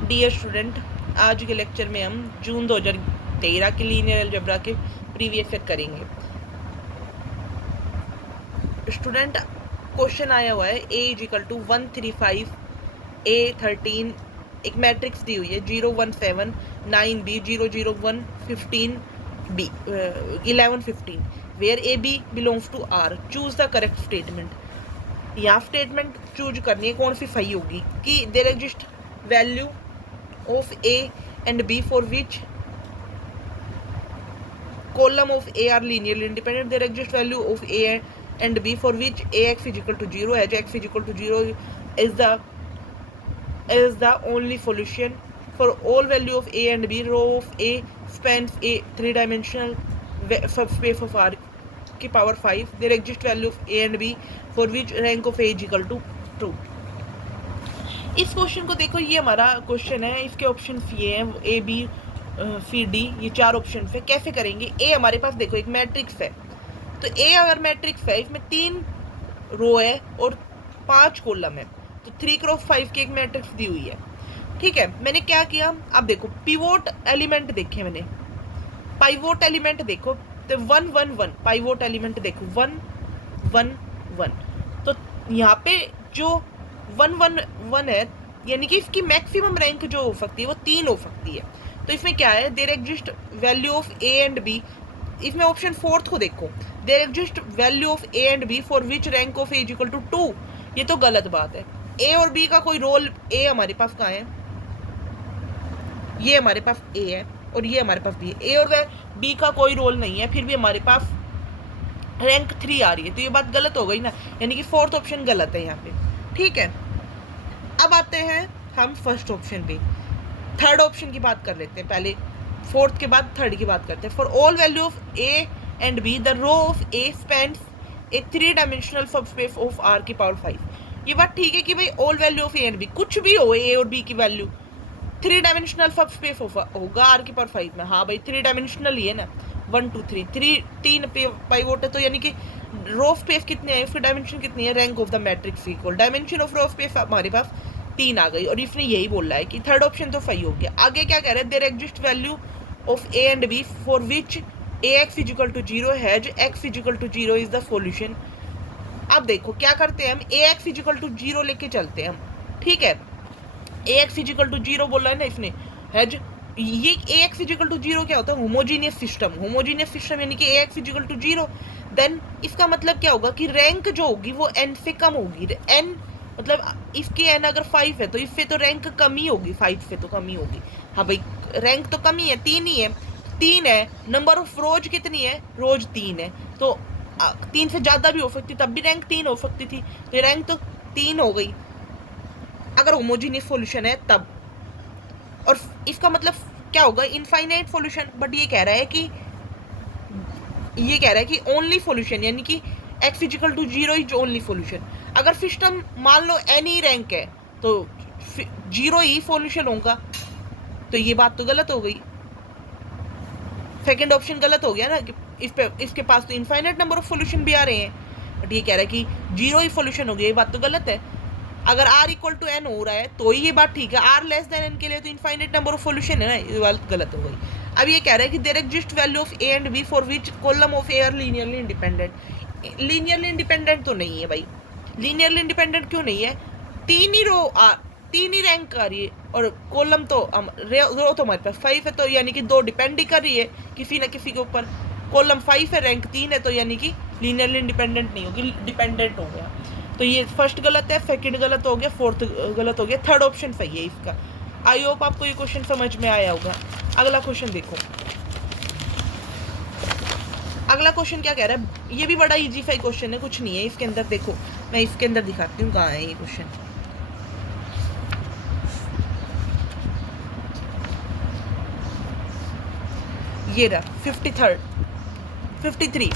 Dear student, आज के lecture में हम जून 2013 के लीनियर अलजेब्रा के प्रीवियस ईयर करेंगे। स्टूडेंट, क्वेश्चन आया हुआ है a = 135 a13, एक मैट्रिक्स दी हुई है 017 9b 001 15 b 11 15 where a b belongs to r। Choose the correct statement. यहाँ स्टेटमेंट चूज करनी है, कौन सी सही होगी कि there exist value of A and B for which column of A are linearly independent. There exists value of A and B for which AX = 0, as X = 0 is the only solution for all value of A and B. Row of A spans a three-dimensional subspace of R की power 5. There exists value of A and B for which rank of A = 2. इस question को देखो, ये हमारा question है, इसके option ये हैं ए बी सी डी, ये चार ऑप्शन है। कैसे करेंगे? ए हमारे पास देखो एक मैट्रिक्स है, तो ए अगर मैट्रिक्स है, इसमें 3 रो है और 5 कॉलम है, तो 3x5 की एक मैट्रिक्स दी हुई है। ठीक है, मैंने क्या किया, अब देखो पिवोट एलिमेंट देखे मैंने, पाइवोट एलिमेंट देखो, तो 1 1 1 पाइवोट एलिमेंट देखो 1 1 1, तो यहाँ पे जो 1 1 1 है, यानी कि इसकी मैक्सिमम रैंक जो हो सकती है वो 3 हो सकती है। तो इसमें क्या है, there exist value of A and B. इसमें ऑप्शन 4 को देखो, there exist value of A and B for which rank of A = 2। ये तो गलत बात है। ए और बी का कोई रोल, ए हमारे पास कहाँ है, ये हमारे पास ए है और ये हमारे पास बी है। ए और बी का कोई रोल नहीं है, फिर भी हमारे पास रैंक 3 आ रही है, तो ये बात गलत हो गई ना, यानी कि 4th ऑप्शन गलत है यहाँ पे। ठीक है, अब आते हैं हम फर्स्ट ऑप्शन पे। थर्ड ऑप्शन की बात कर लेते हैं, पहले 4th के बाद 3rd की बात करते हैं। For all value of A and B the row of A spans a 3-dimensional subspace of R की पावर 5। ये बात ठीक है कि भाई all value of A and B, कुछ भी हो ए और बी की वैल्यू 3-dimensional सबस्पेस होगा आर की पावर 5 में। हाँ भाई 3-dimensional ही है ना, 1 2 3 3 पाइवोट है, तो यानी कि रो स्पेस कितने हैं, उसकी डायमेंशन कितनी है, rank of the matrix equal dimension of row space हमारे पास 3 आ गई, और इसने यही बोला है कि थर्ड ऑप्शन तो सही हो गया। आगे क्या कह रहे हैं, there exist value of A and B for which AX = 0 has X = 0 is the solution. अब देखो क्या करते हैं हम, AX = 0 लेके चलते हैं हम। ठीक है, AX = 0 बोला है ना इसने, हैज, ये AX = 0 क्या होता है, होमोजीनियस सिस्टम। होमोजीनियस सिस्टम यानी कि AX = 0, देन इसका मतलब क्या होगा कि रैंक जो होगी वो n से कम होगी। n मतलब इसकी n अगर 5 है तो इससे तो रैंक कम ही होगी, 5 से तो कम ही होगी। हाँ भाई रैंक तो कम ही है, 3 ही है, 3 है। नंबर ऑफ रोज कितनी है, रोज 3 है, तो 3 से ज़्यादा भी हो सकती, तब भी रैंक 3 हो सकती थी, तो रैंक तो 3 हो गई अगर होमोजीनियस सॉल्यूशन है तब। और इसका मतलब क्या होगा, इनफाइनाइट सॉल्यूशन। बट ये कह रहा है कि ओनली सॉल्यूशन, यानी कि X = 0 इज ओनली सॉल्यूशन। अगर सिस्टम मान लो एनी रैंक है तो 0 ही सॉल्यूशन होगा, तो ये बात तो गलत हो गई, सेकेंड ऑप्शन गलत हो गया ना कि इसके पास तो इनफाइनाइट नंबर ऑफ सॉल्यूशन भी आ रहे हैं, बट ये कह रहा है कि 0 ही सॉल्यूशन हो गया, ये बात तो गलत है। अगर R = n हो रहा है तो ही ये बात ठीक है, R < n के लिए तो इनफाइनाइट नंबर ऑफ सॉल्यूशन है ना, ये बात गलत हो गई। अब ये कह रहा है कि there exist value of A and B for which column of A are linearly independent. Linearly independent तो नहीं है भाई, लीनियरली इंडिपेंडेंट क्यों नहीं है, 3 ही रो 3 ही रैंक आ रही है, और कॉलम तो रो तो हमारे पास 5 है, तो यानी कि 2 डिपेंड ही कर रही है किसी न किसी के ऊपर। कॉलम 5 है, रैंक 3 है, तो यानी कि लीनियरली इंडिपेंडेंट नहीं होगी, डिपेंडेंट हो गया। तो ये फर्स्ट गलत है, सेकंड गलत हो गया, 4th गलत हो गया, थर्ड ऑप्शन सही है इसका। आई होप आपको ये क्वेश्चन समझ में आया होगा। अगला क्वेश्चन देखो, अगला क्वेश्चन क्या कह रहा है, ये भी बड़ा इजी सा क्वेश्चन है, कुछ नहीं है इसके अंदर। देखो मैं इसके अंदर दिखाती हूँ कहाँ है ये क्वेश्चन। ये रहा 53।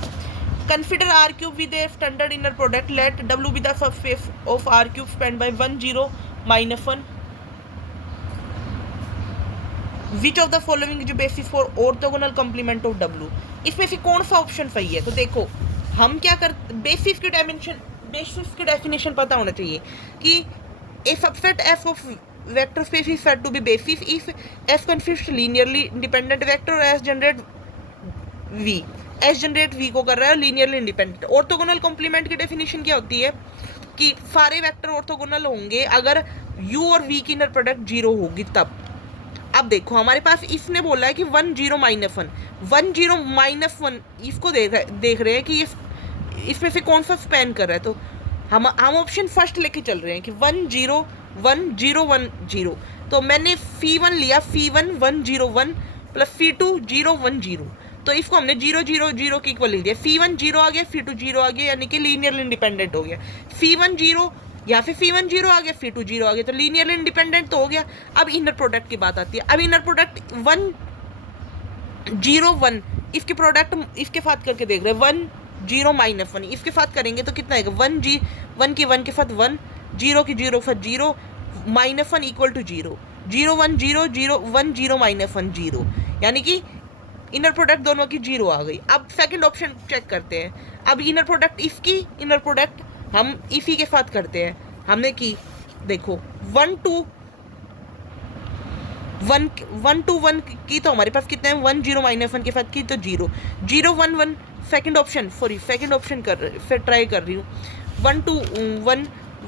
Consider R³ with a standard inner product. Let W be the subspace of R³ spanned by 1 0 - 1. Which of the following is the basis for orthogonal complement of W? इसमें से कौन सा ऑप्शन सही है? तो देखो हम क्या कर, बेसिस की डेफिनेशन पता होना चाहिए कि a subset F of vector space is said to be basis if F consists linearly independent vector as generate V. S generate V को कर रहा है लीनियरली इंडिपेंडेंट। ऑर्थोगोनल कॉम्प्लीमेंट की डेफिनेशन क्या होती है कि सारे वेक्टर ऑर्थोगोनल होंगे अगर U और V की इनर प्रोडक्ट 0 होगी तब। अब देखो हमारे पास इसने बोला है कि 1 0 -1 1 0 -1 इसको देख रहे हैं कि इसमें से कौन सा स्पैन कर रहा है। तो हम ऑप्शन फर्स्ट लेके चल रहे हैं कि 1 0 1 0 1 0। तो मैंने Φ1 लिया, Φ1 1 0 1 प्लस Φ2 0 1 0। तो इसको हमने 0 0 0 के इक्वल लिख दिया। Φ1 0 आ गया, Φ2 0 आ गया, यानी कि लीनियरली इंडिपेंडेंट हो गया। Φ1 0 या फिर Φ1 0 आ गया, Φ2 0 आ गया, तो लीनियरली इंडिपेंडेंट तो हो गया। अब इनर प्रोडक्ट की बात आती है। अब इनर प्रोडक्ट 1 0 1 इसके प्रोडक्ट इसके साथ करके देख रहे हैं 1 0 -1 इसके साथ करेंगे तो कितना आएगा 1 की 1 के साथ 1 0 की 0 के साथ 0 -1 इक्वल टू 0 0 1 0 0 1 0 -1 0, यानी कि इनर प्रोडक्ट दोनों की 0 आ गई। अब सेकंड ऑप्शन चेक करते हैं। अब इनर प्रोडक्ट इसकी इनर प्रोडक्ट हम इसी के साथ करते हैं। हमने की देखो 1 2 1 की तो हमारे पास कितने हैं 1 0 -1 के साथ की तो 0 0 1 1 सेकंड ऑप्शन फिर ट्राई कर रही हूँ 1 2 1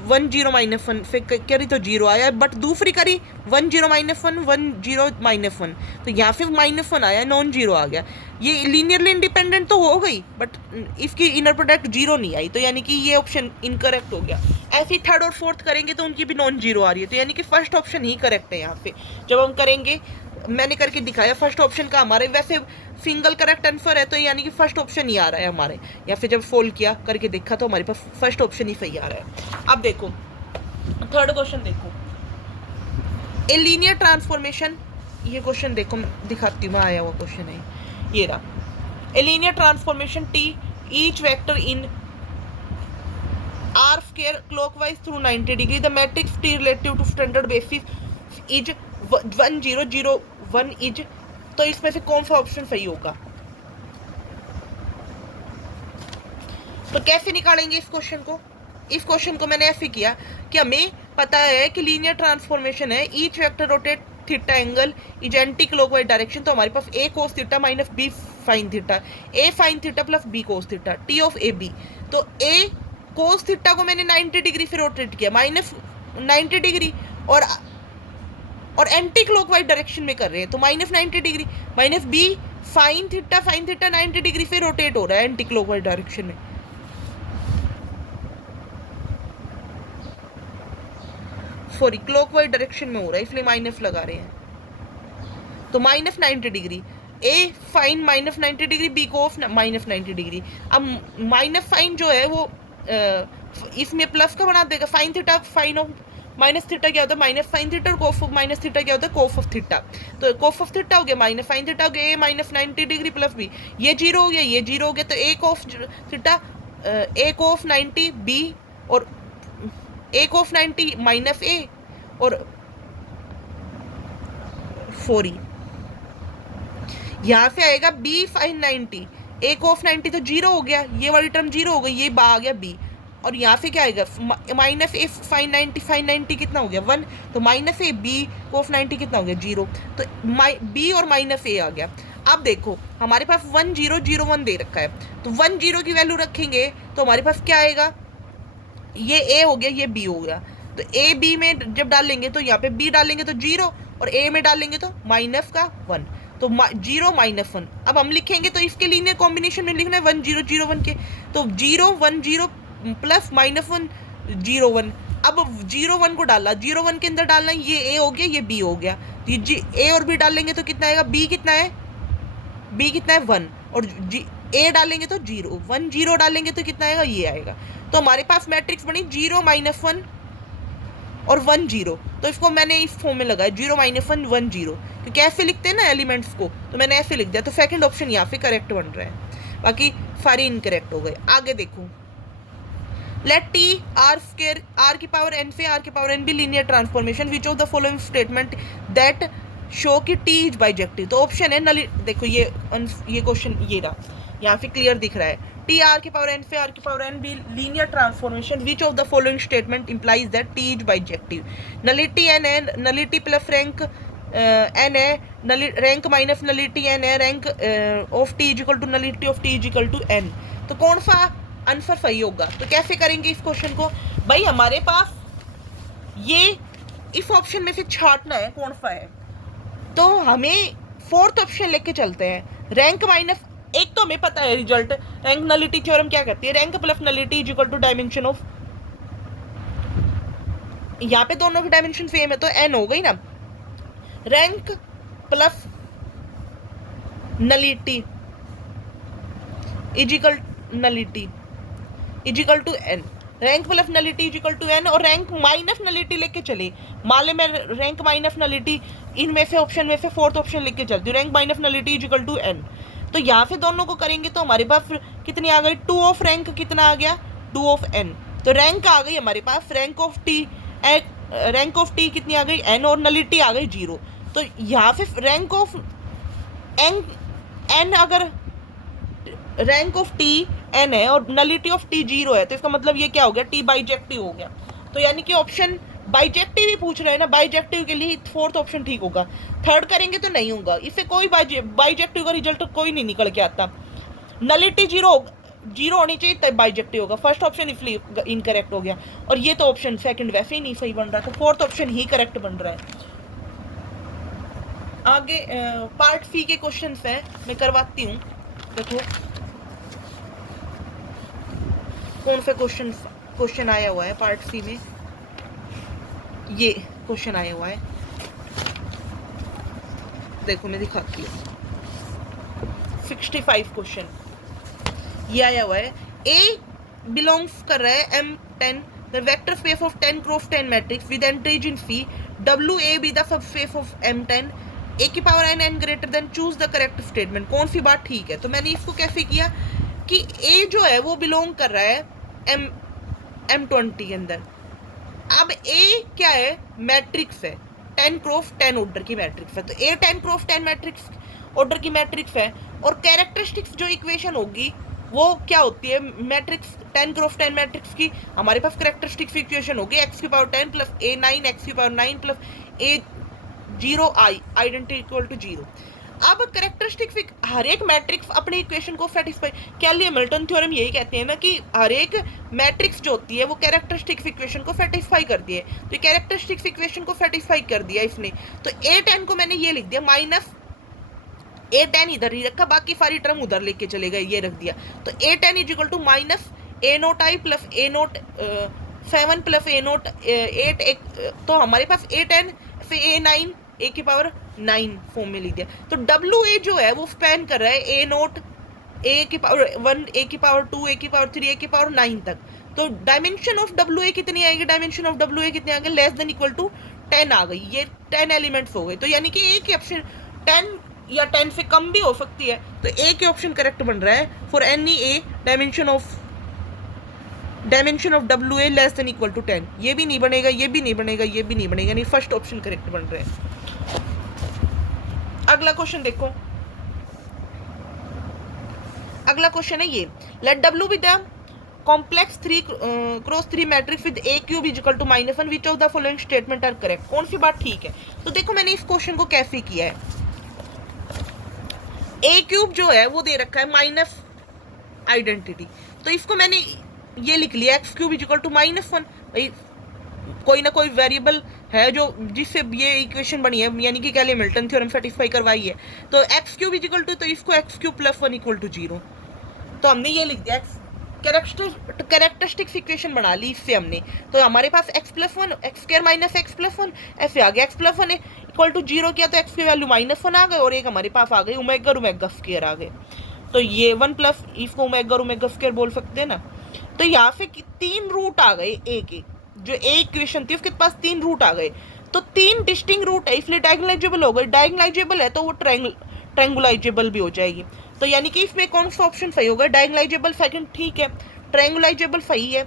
1 0 -1 फिर करी तो 0 आया, बट दूसरी करी 1 0 -1 1 0 -1 तो यहाँ फिर -1 आया, नॉन जीरो आ गया। ये लीनियरली इंडिपेंडेंट तो हो गई बट इसकी इनर प्रोडक्ट 0 नहीं आई, तो यानी कि ये ऑप्शन इनकरेक्ट हो गया। ऐसे ही थर्ड और फोर्थ करेंगे तो उनकी भी नॉन जीरो आ रही है, तो यानी कि फर्स्ट ऑप्शन ही करेक्ट है। यहाँ पे जब हम करेंगे मैंने करके दिखाया फर्स्ट ऑप्शन का हमारे वैसे सिंगल करेक्ट आंसर है, तो यानी कि फर्स्ट ऑप्शन ही आ रहा है हमारे, या फिर जब सोल्व किया करके देखा तो हमारे पास फर्स्ट ऑप्शन ही सही आ रहा है। अब देखो थर्ड क्वेश्चन देखो, ए लीनियर ट्रांसफॉर्मेशन, ये क्वेश्चन देखो दिखाती हूँ, आया हुआ क्वेश्चन है ये रहा। A linear transformation T each vector in R square clockwise through 90 degree, the matrix T relative to standard basis is 1 0 0 1 is, तो इसमें से कौन सा ऑप्शन सही होगा। तो कैसे निकालेंगे इस क्वेश्चन को? इस क्वेश्चन को मैंने ऐसे किया कि हमें पता है कि लीनियर ट्रांसफॉर्मेशन है, each vector rotate theta angle is anti clockwise direction, तो हमारे पास a cos theta minus b sin theta, a sin theta plus b cos theta, t of A B. तो a cos थीटा को मैंने 90 degree से rotate किया minus 90 degree और anti clockwise direction में कर रहे हैं तो minus 90 degree, minus b sin theta 90 degree से रोटेट हो रहा है एंटी क्लॉकवाइज डायरेक्शन में। सॉरी क्लॉकवाइज डायरेक्शन में हो रहा है इसलिए माइनस लगा रहे हैं, तो minus 90 degree a sin minus 90 degree b cos minus 90 degree. अब माइनस साइन जो है वो इसमें प्लस का बना देगा, sine theta sine of minus theta क्या होता है माइनस साइन थीटा, और कोस ऑफ माइनस थीटा क्या होता है कोस ऑफ थीटा। तो कोस ऑफ थीटा हो गया माइनस साइन थीटा हो गया, ए माइनस 90 डिग्री प्लस बी, ये 0 हो गया ये 0 हो गया, तो ए कोस थीटा ए कोस 90 बी और ए कोस 90 माइनस ए और सॉरी यहाँ से आएगा बी साइन 90, ए कोस 90 तो 0 हो गया, ये वाली टर्म 0 हो गई, ये आ गया बी, और यहाँ से क्या आएगा माइनस ए साइन 90 कितना हो गया 1, तो माइनस ए बी कोस 90 कितना हो गया 0, तो बी और माइनस ए आ गया। अब देखो हमारे पास 1 0 0 1 दे रखा है, तो 1 0 की वैल्यू रखेंगे तो हमारे पास क्या आएगा, ये ए हो गया ये बी हो गया, तो ए बी में जब डालेंगे तो यहाँ पे बी डालेंगे तो 0 और ए में डालेंगे तो माइनस का 1, तो 0 माइनस 1। अब हम लिखेंगे तो इसके लीनियर कॉम्बिनेशन में लिखना है 1 0 0 1 के, तो 0 1 0 प्लस माइनस 1 0 1। अब 0 1 को डाला 0 1 के अंदर डालना, ये ए हो गया ये बी हो गया, तो ए और बी डालेंगे तो कितना आएगा, बी कितना है 1 और ए डालेंगे तो 0 1 0 डालेंगे तो कितना आएगा ये आएगा। तो हमारे पास मैट्रिक्स बनी 0 माइनस 1 और 1 0, तो इसको मैंने इस फॉर्म में लगाया 0 माइनस 1 1 0, क्योंकि ऐसे लिखते हैं ना एलिमेंट्स को, तो मैंने ऐसे लिख दिया, तो सेकंड ऑप्शन यहाँ पे करेक्ट बन रहा है, बाकी सारे इनकरेक्ट हो गए। आगे देखो, let T R square R की पावर एन से आर की power N be linear transformation which of the following statement that show कि टी इज बाइजेक्टिव, तो ऑप्शन है देखो ये क्वेश्चन ये रहा, यहाँ पे क्लियर दिख रहा है। टी आर की पावर एन पे आर की power N be linear transformation which of the following statement implies that T is bijective. Nullity N है, नलिटी प्लस रैंक एन है, रैंक माइनस नलिटी एन है, rank of T is equal to nullity of T is equal to N. तो कौन सा answer सही होगा? तो कैसे करेंगे इस क्वेश्चन को? भाई हमारे पास ये इस ऑप्शन में से छांटना है कौन सा है, तो हमें फोर्थ ऑप्शन लेके चलते हैं। रैंक माइनस, एक तो हमें पता है रिजल्ट, रैंक नलिटी थ्योरम क्या कहती है, rank plus nullity is equal to dimension of, यहाँ पे दोनों की डायमेंशन सेम है तो एन हो गई ना, rank plus nullity is equal nullity is equal to N, rank plus nullity is equal to N, और रैंक माइनस नलिटी लेके चले। मान ले मैं रैंक माइनस नलिटी इनमें से ऑप्शन में से फोर्थ ऑप्शन लेके चलती हूँ, rank minus nullity is equal to N. तो यहाँ से दोनों को करेंगे तो हमारे पास कितनी आ गई, 2 ऑफ रैंक कितना आ गया, 2 ऑफ एन। तो रैंक आ गई हमारे पास रैंक ऑफ टी कितनी आ गई, एन, और नलिटी आ गई 0। तो यहाँ से रैंक ऑफ एन, अगर रैंक ऑफ टी एन है और नलिटी ऑफ टी 0 है, तो इसका मतलब ये क्या हो गया, टी बाइजेक्टिव हो गया। तो यानी कि ऑप्शन बाइजेक्टिव ही पूछ रहे हैं ना, बाइजेक्टिव के लिए फोर्थ ऑप्शन ठीक होगा। थर्ड करेंगे तो नहीं होगा, इससे कोई बाइजेक्टिव का रिजल्ट कोई नहीं निकल के आता। नलिटी 0 होनी चाहिए तब बाइजेक्टिव होगा। फर्स्ट ऑप्शन इसलिए इनकरेक्ट हो गया, और ये तो ऑप्शन सेकंड वैसे ही नहीं सही बन रहा, तो फोर्थ ऑप्शन ही करेक्ट बन रहा है। आगे पार्ट सी के क्वेश्चन है, मैं करवाती हूँ। देखो कौन सा क्वेश्चन आया हुआ है पार्ट सी में, ये क्वेश्चन आया हुआ है, देखो मैं दिखाती हूँ। 65 क्वेश्चन ये आया हुआ है। ए बिलोंग्स कर रहा है M10 the vector space of 10 cross 10 matrix with entries in C, WA be the subspace of M10, A की power n greater than, choose the correct statement. कौन सी बात ठीक है? तो मैंने इसको कैसे किया कि A जो है वो बिलोंग कर रहा है M20 के अंदर। अब A क्या है, मैट्रिक्स है, 10 क्रॉस 10 ऑर्डर की मैट्रिक्स है, तो A 10 क्रॉस 10 मैट्रिक्स ऑर्डर की मैट्रिक्स है। और कैरेक्टरिस्टिक्स जो इक्वेशन होगी वो क्या होती है, मैट्रिक्स 10 क्रॉस 10 मैट्रिक्स की हमारे पास कैरेक्टरिस्टिक्स इक्वेशन होगी x की पावर 10 प्लस A9 x की power 9 plus A0 I identity equal to 0। अब कैरेक्टरिस्टिक्स हर एक मैट्रिक्स अपने इक्वेशन को सेटिस्फाई, कैली-हैमिल्टन थ्योरम यही कहते हैं ना कि हर एक मैट्रिक्स जो होती है वो कैरेक्टरिस्टिक्स इक्वेशन को सेटिस्फाई करती है। तो कैरेक्टरिस्टिक्स इक्वेशन को सेटिस्फाई कर दिया इसने, तो A10 को मैंने ये लिख दिया, माइनस A10 इधर ही रखा, बाकी सारी टर्म उधर लेके चले गए, ये रख दिया। तो A10 is equal to minus A0 I plus A0 7 plus A0 8, तो हमारे पास A10 से A9 A की पावर 9 फॉर्म में लिख दिया। तो WA जो है वो स्पैन कर रहा है A0 A की पावर 1 A की पावर 2 A की पावर 3 A की पावर 9 तक। तो डायमेंशन ऑफ WA कितनी आएगी, डायमेंशन ऑफ WA कितनी आ गई, लेस देन इक्वल टू 10 आ गई, ये 10 एलिमेंट्स हो गए। तो यानी कि A की ऑप्शन 10 या 10 से कम भी हो सकती है, तो A के ऑप्शन करेक्ट बन रहा है for any A dimension of WA less than equal to 10। ये भी नहीं बनेगा, ये भी नहीं बनेगा, ये भी नहीं बनेगा, नहीं फर्स्ट ऑप्शन करेक्ट बन रहा है। अगला क्वेश्चन देखो, अगला क्वेश्चन है ये, let W be the complex 3 cross 3 matrix with A cube is equal to -1, which of the following statement are correct. कौन सी बात ठीक है? तो देखो मैंने इस क्वेश्चन को कैसे किया है, A क्यूब जो है वो दे रखा है माइनस आइडेंटिटी, तो इसको मैंने ये लिख लिया x cube is equal to -1। कोई ना कोई वेरिएबल है जो जिससे ये इक्वेशन बनी है, यानी कि कैली-हैमिल्टन थ्योरम सेटिस्फाई करवाई है। तो x cube is equal to, तो इसको x cube plus 1 equal to 0, तो हमने ये लिख दिया। कैरेक्टरिस्टिक्स इक्वेशन बना ली इससे हमने, तो हमारे पास x plus 1 x square minus x plus 1 ऐसे आ गया, x प्लस 1 इक्वल टू 0 किया तो x की वैल्यू -1 आ गई, और एक हमारे पास आ गई ओमेगा स्क्वायर आ गए। तो ये 1 प्लस इसको ओमेगा स्क्वायर बोल सकते हैं ना। तो यहाँ से 3 रूट आ गए A के, जो A इक्वेशन थी उसके पास 3 रूट आ गए, तो 3 डिस्टिंक्ट रूट है, इसलिए डायगोनलाइजेबल हो गई। डायगोनलाइजेबल है तो वो ट्रायंगुलाइजेबल भी हो जाएगी। तो यानी कि इसमें कौन सा ऑप्शन सही होगा, डायगोनलाइजेबल सेकंड ठीक है, ट्रायंगुलाइजेबल सही है।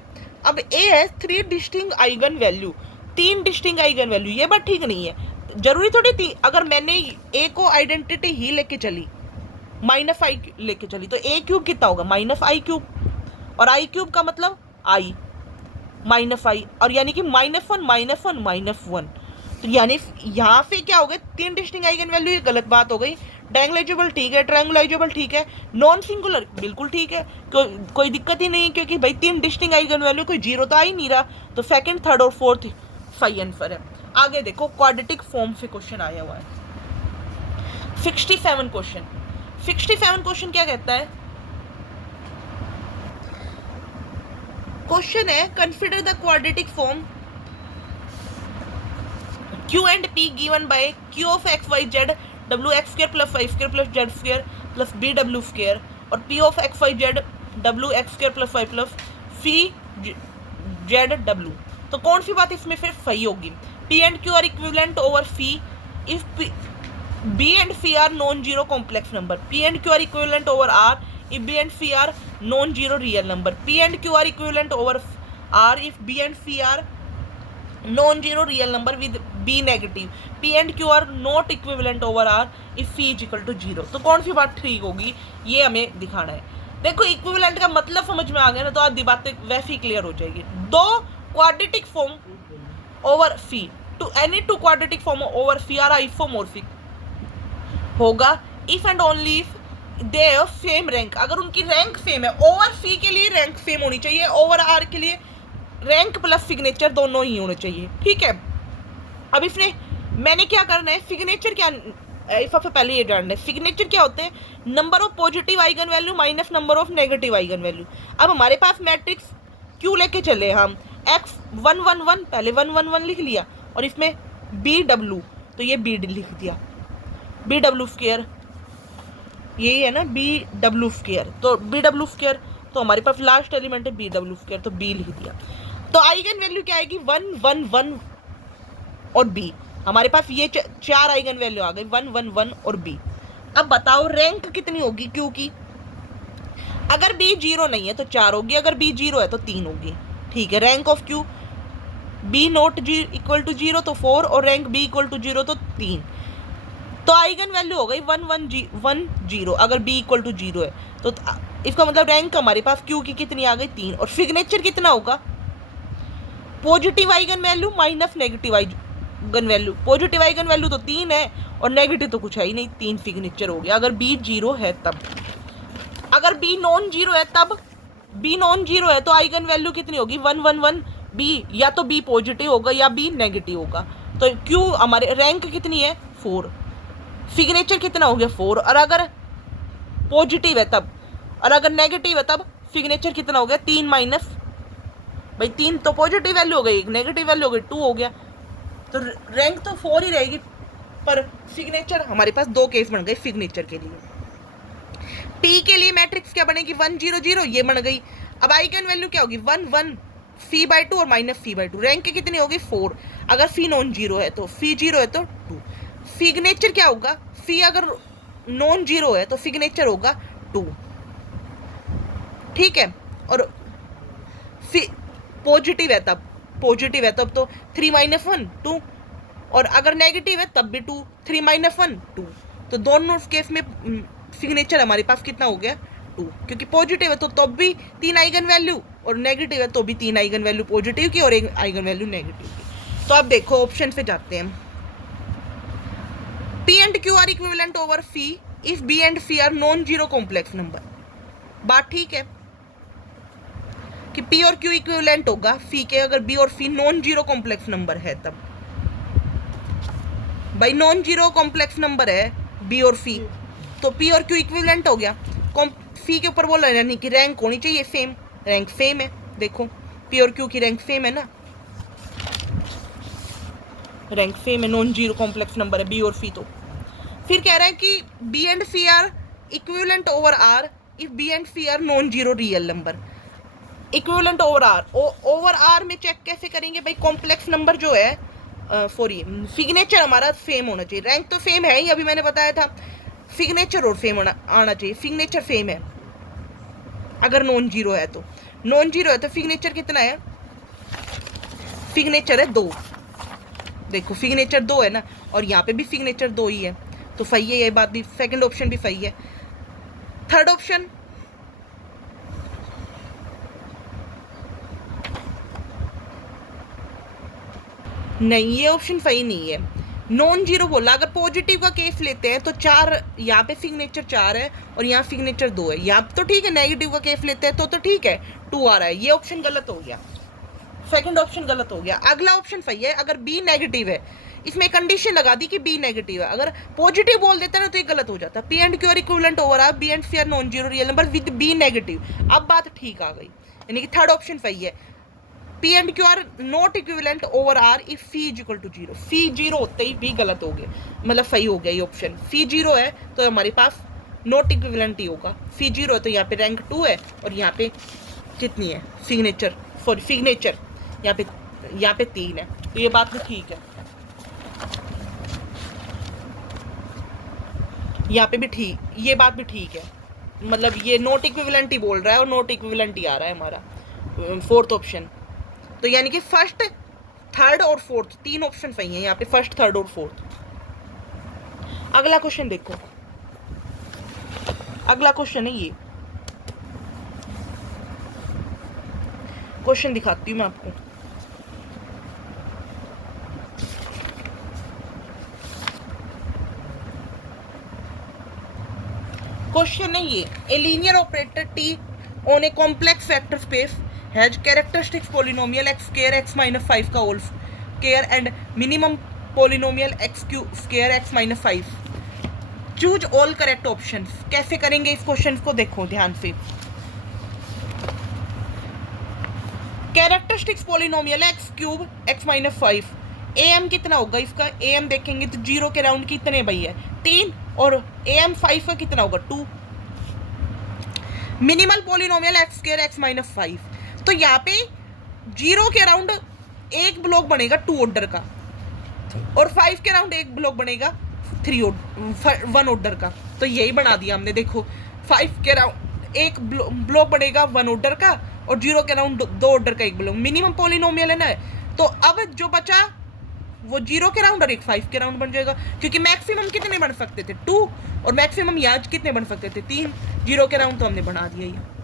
अब A है 3 distinct eigen value, 3 distinct eigen value, ये बात ठीक नहीं है। जरूरी थोड़ी थी अगर मैंने A को आइडेंटिटी ही लेके चली माइनस आई लेके चली तो ए क्यूब कितना होगा माइनस आई क्यूब, और आई क्यूब का मतलब आई माइनस आई, और यानी कि -1 -1 -1। तो यानी यहाँ पे क्या हो गया, 3 डिस्टिंक्ट आइगन वैल्यू, ये गलत बात हो गई। डायगोनलाइजेबल ठीक है, ट्रायंगुलाइजेबल ठीक है, नॉन सिंगुलर बिल्कुल ठीक है, कोई दिक्कत ही नहीं है, क्योंकि भाई 3 डिस्टिंक्ट आइगन वैल्यू, कोई जीरो तो आ ही नहीं रहा, तो सेकंड, थर्ड और फोर्थ सही आंसर है। आगे देखो क्वाड्रेटिक फॉर्म से क्वेश्चन आया हुआ है 67 क्वेश्चन। 67 क्वेश्चन क्या कहता है, क्वेश्चन है consider the quadratic form Q and P given by Q of x y z wx square plus y square plus z square plus bw square और P of x y z wx square plus y plus phi z w। तो कौन सी बात इसमें फिर सही होगी, P and Q are equivalent over phi if B and phi are non-zero complex number, P and Q are equivalent over R if B and phi are non-zero real number, P and Q are equivalent over R if B and phi are non-zero real number with B negative, P and Q are not equivalent over R if phi is equal to 0। तो कौन सी बात ठीक होगी, ये हमें दिखाना है। देखो इक्विवेलेंट का मतलब समझ में आ गया ना, तो आधी बातें वैसे ही क्लियर हो जाएगी। दो quadratic form over phi two any two quadratic form over phi are isomorphic होगा if and only if they have same rank. अगर उनकी रैंक सेम है, ओवर phi के लिए रैंक सेम होनी चाहिए, ओवर R के लिए रैंक प्लस सिग्नेचर दोनों ही होने चाहिए, ठीक है। अब इसने मैंने क्या करना है, सिग्नेचर क्या, सबसे पहले ये जानना है सिग्नेचर क्या होते हैं, number of positive eigen value minus number of negative eigen value. अब हमारे पास मैट्रिक्स क्यू लेके चले हम, x 1 1 1 पहले 1 1 1 लिख लिया, और इसमें बी डब्ल्यू, तो ये बी लिख दिया, बी डब्ल्यू स्क्वायर, यही है ना बी डब्ल्यू स्क्वायर, तो बी डब्ल्यू स्क्वायर, तो हमारे पास लास्ट एलिमेंट है बी डब्ल्यू स्क्वायर, तो बी लिख दिया। तो आइगन वैल्यू क्या आएगी 1 1 1 और बी, हमारे पास ये चार आइगन वैल्यू आ गई 1 1 1 और बी। अब बताओ रैंक कितनी होगी क्यू की, अगर बी 0 नहीं है तो 4 होगी, अगर बी 0 है तो 3 होगी, ठीक है। Rank of Q B not G equal to 0 तो 4, और रैंक बी इक्वल टू 0 तो 3। तो आइगन वैल्यू हो गई 1 1 0, अगर बी इक्वल टू 0 है तो इसका मतलब रैंक हमारे पास क्यू की कितनी आ गई 3, और सिग्नेचर कितना होगा, positive eigen value minus negative eigen value, positive eigen value तो 3 है और नेगेटिव तो कुछ है ही नहीं, 3 सिग्नेचर हो गया। अगर बी 0 है तब, अगर बी नॉन 0 है तब, बी नॉन 0 है तो आइगन वैल्यू कितनी होगी 1 1 1 बी, या तो बी पॉजिटिव होगा या बी नेगेटिव होगा। तो क्यू हमारे रैंक कितनी है 4, सिग्नेचर कितना हो गया 4, और अगर पॉजिटिव है तब, और अगर नेगेटिव है तब सिग्नेचर कितना हो गया 3 माइनस, भाई 3 तो पॉजिटिव वैल्यू हो गई, नेगेटिव वैल्यू हो गई 2 हो गया, तो रैंक तो 4 ही रहेगी, पर सिग्नेचर हमारे पास 2 केस बन गए सिग्नेचर के लिए। P के लिए मैट्रिक्स क्या बनेगी 1 0 0, ये बन गई। अब आइगन वैल्यू क्या होगी 1 1 phi/2 और माइनस phi/2, रैंक की कितनी होगी 4, अगर phi नॉन 0 है तो phi 0 है तो 2। सिग्नेचर क्या होगा, phi अगर नॉन 0 है तो सिग्नेचर होगा 2, ठीक है। और पॉजिटिव है तब, पॉजिटिव है तब तो 3 - 1 2, और अगर नेगेटिव है तब भी 2, 3 - 1 2, तो दोनों केस में सिग्नेचर हमारे पास कितना हो गया 2, क्योंकि पॉजिटिव है तो तब भी 3 आइगन वैल्यू, और नेगेटिव है तो भी 3 आइगन वैल्यू पॉजिटिव की और 1 आइगन वैल्यू नेगेटिव की। तो अब देखो ऑप्शन पे जाते हैं, P and Q are equivalent over phi if B and phi are non-zero complex number। बात ठीक है कि P और Q इक्विवेलेंट होगा phi के, अगर B और phi non zero complex number है तब। भाई नॉन जीरो कॉम्प्लेक्स नंबर है B और phi, तो P और Q इक्विवेलेंट हो गया। phi के ऊपर बोला यानी कि रैंक होनी चाहिए सेम, रैंक सेम है, देखो P और Q की रैंक सेम है ना, रैंक सेम है, नॉन जीरो कॉम्प्लेक्स नंबर है B और phi। तो फिर कह रहा है कि B and phi are equivalent over R if B and phi are non zero real number. Equivalent over R, over R में चेक कैसे करेंगे भाई, कॉम्प्लेक्स नंबर जो है सॉरी सिग्नेचर हमारा सेम होना चाहिए, रैंक तो सेम है ही, अभी मैंने बताया था, सिग्नेचर और सेम आना चाहिए, सिग्नेचर सेम है अगर नॉन जीरो है तो, नॉन जीरो है तो सिग्नेचर कितना है, सिग्नेचर है 2, देखो सिग्नेचर 2 है ना, और यहाँ पे भी सिग्नेचर 2 ही है, तो सही है ये बात भी, सेकंड ऑप्शन भी सही है। थर्ड ऑप्शन, नहीं ये ऑप्शन सही नहीं है। नॉन जीरो बोला, अगर पॉजिटिव का केस लेते हैं तो 4 यहाँ पे सिग्नेचर 4 है और यहाँ सिग्नेचर 2 है, यहाँ तो ठीक है। नेगेटिव का केस लेते हैं तो ठीक है 2 आ रहा है, ये ऑप्शन गलत हो गया, सेकंड ऑप्शन गलत हो गया। अगला ऑप्शन सही है, अगर बी नेगेटिव है, इसमें कंडीशन लगा दी कि बी नेगेटिव है, अगर पॉजिटिव बोल देता ना तो ये गलत हो जाता। P and Q are equivalent over R B and C are non zero real number with B negative, अब बात ठीक आ गई, यानी कि थर्ड ऑप्शन सही है। P and Q are not equivalent over R if phi is equal to zero, phi zero होते ही भी गलत हो गया, मतलब सही हो गया ये ऑप्शन। फी जीरो है तो हमारे पास नॉट इक्विवेलेंट ही होगा, फी जीरो है तो यहाँ पे रैंक 2 है और यहाँ पे कितनी है सिग्नेचर, सॉरी सिग्नेचर यहाँ पे 3 है, तो ये बात भी ठीक है। यहाँ पे भी ठीक, ये बात भी ठीक है, मतलब ये नॉट इक्विवेलेंट ही बोल रहा है और नॉट इक्विवेलेंट ही आ रहा है हमारा फोर्थ ऑप्शन। तो यानी कि फर्स्ट, थर्ड और फोर्थ 3 ऑप्शन सही है यहाँ पे, फर्स्ट, थर्ड और फोर्थ। अगला क्वेश्चन देखो, अगला क्वेश्चन है ये, क्वेश्चन दिखाती हूँ मैं आपको। क्वेश्चन है ये, a linear operator T on a complex vector space has characteristics polynomial x square x minus 5 का whole square and minimum polynomial x cube square x minus 5, choose all correct option. कैसे करेंगे इस question को, देखो ध्यान से। Characteristics polynomial x cube x minus 5, am कितना होगा इसका, am देखेंगे तो 0 के राउंड कितने भाई है 3 और am 5 का कितना होगा 2। Minimal polynomial x square x minus 5, तो यहाँ पे 0 के राउंड एक ब्लॉक बनेगा 2 ऑर्डर का और 5 के राउंड एक ब्लॉक बनेगा 1 ऑर्डर का, तो यही बना दिया हमने। देखो 5 के राउंड एक ब्लॉक बनेगा 1 ऑर्डर का और 0 के राउंड 2 ऑर्डर का एक ब्लॉक, मिनिमम पॉलिनोमियल है ना। तो अब जो बचा वो 0 के राउंड और एक 5 के राउंड बन जाएगा, क्योंकि मैक्सिमम कितने बन सकते थे 2 और मैक्सिमम याज कितने बन सकते थे 3, 0 के राउंड तो हमने बना दिया ये।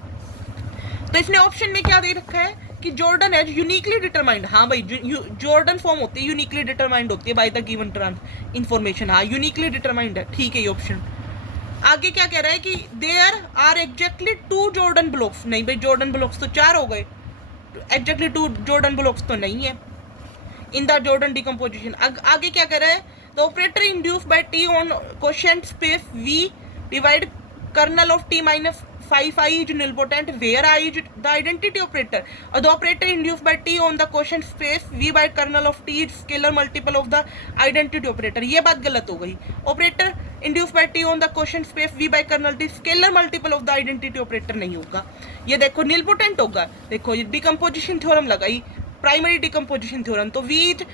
तो इसने ऑप्शन में क्या दे रखा है कि जॉर्डन है यूनिकली डिटरमाइंड, हाँ भाई जॉर्डन फॉर्म होती है यूनिकली डिटरमाइंड होती है बाय द गिवन इंफॉर्मेशन, हाँ यूनिकली डिटरमाइंड है, ठीक है ये ऑप्शन। आगे क्या कह रहा है कि there are exactly 2 Jordan blocks, नहीं भाई जॉर्डन ब्लॉक्स तो 4 हो गए, एग्जैक्टली 2 जॉर्डन ब्लॉक्स तो नहीं है इन द जॉर्डन डिकम्पोजिशन। आगे क्या कह रहा है, the operator induce by T on quotient space V divide kernel of T minus 5i is nilpotent where I is the identity operator, or the operator induced by t on the quotient space v by kernel of t is scalar multiple of the identity operator। ये बात गलत हो गई, operator induce by T on the quotient space v by kernel t scalar multiple of the identity operator नहीं होगा, ये देखो nilpotent होगा। देखो ये डिकम्पोजिशन थ्योरम लगाई, प्राइमरी डिकम्पोजिशन थ्योरम, तो v is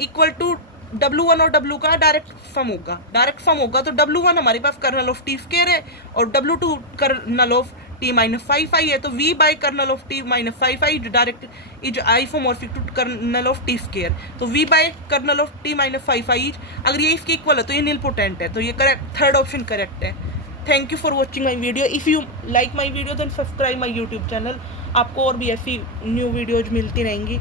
equal to W1 और W का डायरेक्ट सम होगा, डायरेक्ट सम होगा तो W1 हमारे पास कर्नल ऑफ टी स्क्वायर है और W2 colonel of T minus 5i है, तो V by kernel of T minus 5i direct is isomorphic to kernel of T square, तो V by kernel of T minus 5i अगर ये इसके equal है तो ये निलपोटेंट है, तो ये करेक्ट, थर्ड ऑप्शन करेक्ट है। Thank you for watching my video, if you like my video then subscribe my YouTube channel, आपको और भी ऐसी न्यू वीडियोज मिलती रहेंगी।